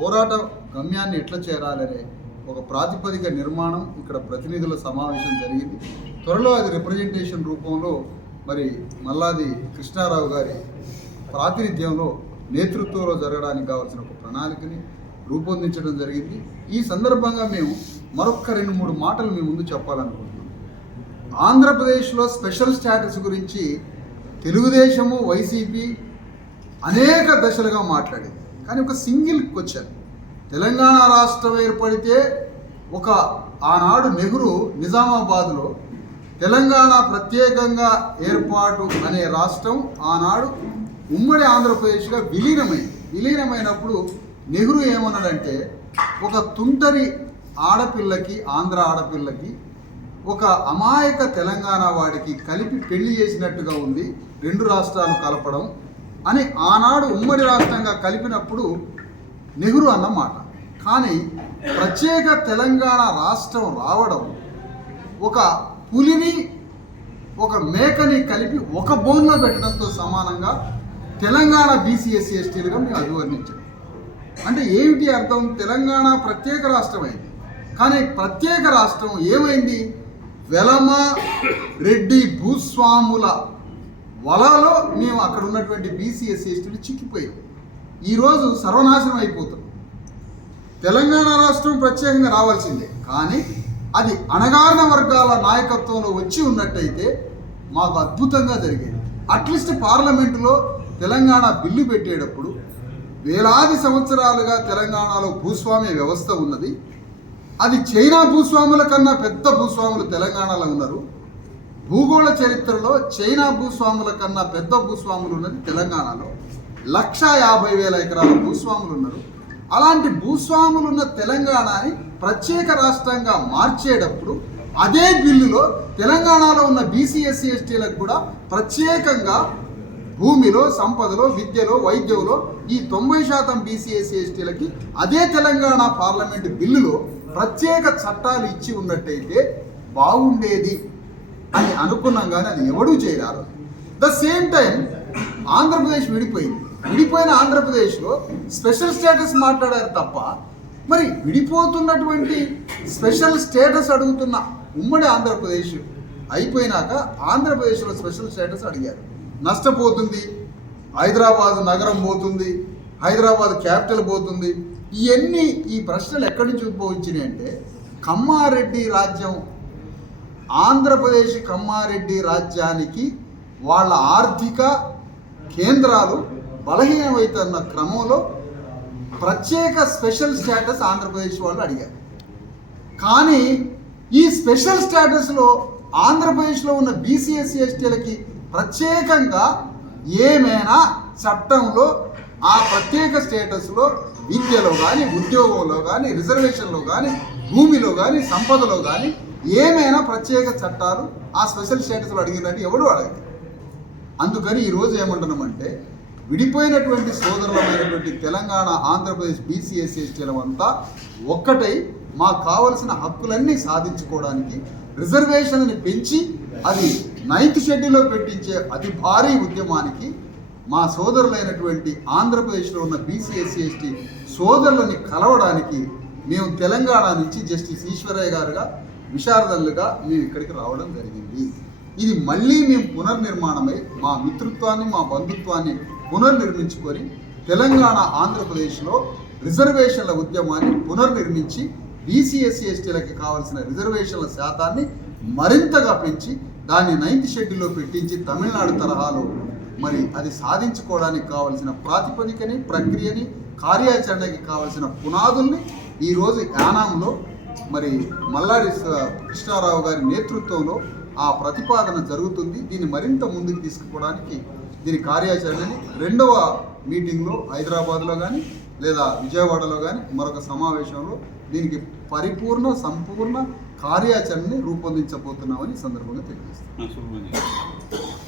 పోరాట గమ్యాన్ని ఎట్లా చేరాలనే ఒక ప్రాతిపదిక నిర్మాణం ఇక్కడ ప్రతినిధుల సమావేశం జరిగింది. త్వరలో అది రిప్రజెంటేషన్ రూపంలో మరి మల్లాది కృష్ణారావు గారి ప్రాతినిధ్యంలో నేతృత్వంలో జరగడానికి కావాల్సిన ఒక ప్రణాళికని రూపొందించడం జరిగింది. ఈ సందర్భంగా మేము మరొక రెండు మూడు మాటలు మీ ముందు చెప్పాలనుకుంటున్నాం. ఆంధ్రప్రదేశ్లో స్పెషల్ స్టేటస్ గురించి తెలుగుదేశము వైసీపీ అనేక దశలుగా మాట్లాడింది. కానీ ఒక సింగిల్ క్వశ్చన్. తెలంగాణ రాష్ట్రం ఏర్పడితే ఒక ఆనాడు నెహ్రూ నిజామాబాద్లో తెలంగాణ ప్రత్యేకంగా ఏర్పాటు అనే రాష్ట్రం ఆనాడు ఉమ్మడి ఆంధ్రప్రదేశ్గా విలీనమైంది. విలీనమైనప్పుడు నెహ్రూ ఏమన్నాడంటే ఒక తుంటరి ఆడపిల్లకి ఆంధ్ర ఆడపిల్లకి ఒక అమాయక తెలంగాణ వాడికి కలిపి పెళ్ళి చేసినట్టుగా ఉంది రెండు రాష్ట్రాలు కలపడం అని ఆనాడు ఉమ్మడి రాష్ట్రంగా కలిపినప్పుడు నెహ్రూ అన్నమాట కానీ ప్రత్యేక తెలంగాణ రాష్ట్రం రావడం ఒక పులిని ఒక మేకని కలిపి ఒక బోన్లో పెట్టడంతో సమానంగా తెలంగాణ బీసీఎస్సీ ఎస్టీలుగా మేము అభివర్ణించాం. అంటే ఏమిటి అర్థం? తెలంగాణ ప్రత్యేక రాష్ట్రం అయింది కానీ ప్రత్యేక రాష్ట్రం ఏమైంది? వెలమ రెడ్డి భూస్వాముల వలలో మేము అక్కడ ఉన్నటువంటి బీసీఎస్సీ ఎస్టీలు చిక్కిపోయాం. ఈరోజు సర్వనాశనం అయిపోతాం. తెలంగాణ రాష్ట్రం ప్రత్యేకంగా రావాల్సిందే. కానీ అది అణగారిన వర్గాల నాయకత్వంలో వచ్చి ఉన్నట్టయితే మాకు అద్భుతంగా జరిగేది. అట్లీస్ట్ పార్లమెంటులో తెలంగాణ బిల్లు పెట్టేటప్పుడు వేలాది సంవత్సరాలుగా తెలంగాణలో భూస్వామ్య వ్యవస్థ ఉన్నది. అది చైనా భూస్వాముల కన్నా పెద్ద భూస్వాములు తెలంగాణలో ఉన్నారు. భూగోళ చరిత్రలో చైనా భూస్వాముల కన్నా పెద్ద భూస్వాములు ఉన్నది తెలంగాణలో. లక్ష యాభై వేల ఎకరాల భూస్వాములు ఉన్నారు. అలాంటి భూస్వాములు ఉన్న తెలంగాణని ప్రత్యేక రాష్ట్రంగా మార్చేటప్పుడు అదే బిల్లులో తెలంగాణలో ఉన్న బీసీ ఎస్సీ ఎస్టీలకు కూడా ప్రత్యేకంగా భూమిలో సంపదలో విద్యలో వైద్యంలో ఈ తొంభై శాతం బీసీ ఎస్సీ ఎస్టీలకి అదే తెలంగాణ పార్లమెంటు బిల్లులో ప్రత్యేక చట్టాలు ఇచ్చి ఉన్నట్టయితే బాగుండేది. అని అనుకున్నాం కానీ అది ఎవడూ చేయరారు ద సేమ్ టైం ఆంధ్రప్రదేశ్ విడిపోయింది. విడిపోయిన ఆంధ్రప్రదేశ్లో స్పెషల్ స్టేటస్ మాట్లాడారు తప్ప మరి విడిపోతున్నటువంటి స్పెషల్ స్టేటస్ అడుగుతున్న ఉమ్మడి ఆంధ్రప్రదేశ్ అయిపోయినాక ఆంధ్రప్రదేశ్లో స్పెషల్ స్టేటస్ అడిగారు. నష్టపోతుంది హైదరాబాద్ నగరం పోతుంది హైదరాబాద్ క్యాపిటల్ పోతుంది. ఇవన్నీ ఈ ప్రశ్నలు ఎక్కడి నుంచి ఉద్భవించినాయి అంటే కమ్మారెడ్డి రాజ్యం ఆంధ్రప్రదేశ్ కమ్మారెడ్డి రాజ్యానికి వాళ్ళ ఆర్థిక కేంద్రాలు బలహీనమవుతున్న క్రమంలో ప్రత్యేక స్పెషల్ స్టేటస్ ఆంధ్రప్రదేశ్ వాళ్ళు అడిగారు. కానీ ఈ స్పెషల్ స్టేటస్లో ఆంధ్రప్రదేశ్లో ఉన్న బీసీఎస్సీ ఎస్టీలకి ప్రత్యేకంగా ఏమైనా చట్టంలో ఆ ప్రత్యేక స్టేటస్లో విద్యలో కానీ ఉద్యోగంలో కానీ రిజర్వేషన్లో కానీ భూమిలో కానీ సంపదలో కానీ ఏమైనా ప్రత్యేక చట్టాలు ఆ స్పెషల్ స్టేటస్లో అడిగినట్టు ఎవడు అడగదు అందుకని ఈరోజు ఏమంటున్నామంటే విడిపోయినటువంటి సోదరులమైనటువంటి తెలంగాణ ఆంధ్రప్రదేశ్ బీసీఎస్సిఎస్టీల అంతా ఒక్కటై మాకు కావలసిన హక్కులన్నీ సాధించుకోవడానికి రిజర్వేషన్ని పెంచి అది నైన్త్ షెడ్యూల్లో పెట్టించే అతి భారీ ఉద్యమానికి మా సోదరులైనటువంటి ఆంధ్రప్రదేశ్లో ఉన్న బీసీఎస్సీ ఎస్టీ సోదరులని కలవడానికి మేము తెలంగాణ నుంచి జస్టిస్ ఈశ్వరయ్య గారుగా విశారదలుగా మేము ఇక్కడికి రావడం జరిగింది. ఇది మళ్ళీ మేము పునర్నిర్మాణమై మా మిత్రత్వాన్ని మా బంధుత్వాన్ని పునర్నిర్మించుకొని తెలంగాణ ఆంధ్రప్రదేశ్లో రిజర్వేషన్ల ఉద్యమాన్ని పునర్నిర్మించి బీసీఎస్సీ ఎస్టీలకి కావాల్సిన రిజర్వేషన్ల శాతాన్ని మరింతగా పెంచి దాన్ని నైన్త్ షెడ్యూల్లో పెట్టించి తమిళనాడు తరహాలో మరి అది సాధించుకోవడానికి కావలసిన ప్రాతిపదికని ప్రక్రియని కార్యాచరణకి కావలసిన పునాదుల్ని ఈరోజు యానాంలో మరి మల్లాడి కృష్ణారావు గారి నేతృత్వంలో ఆ ప్రతిపాదన జరుగుతుంది. దీన్ని మరింత ముందుకు తీసుకుపోవడానికి దీని కార్యాచరణని రెండవ మీటింగ్లో హైదరాబాద్లో కానీ లేదా విజయవాడలో కానీ మరొక సమావేశంలో దీనికి పరిపూర్ణ సంపూర్ణ కార్యాచరణని రూపొందించబోతున్నామని సందర్భంగా తెలియజేస్తాను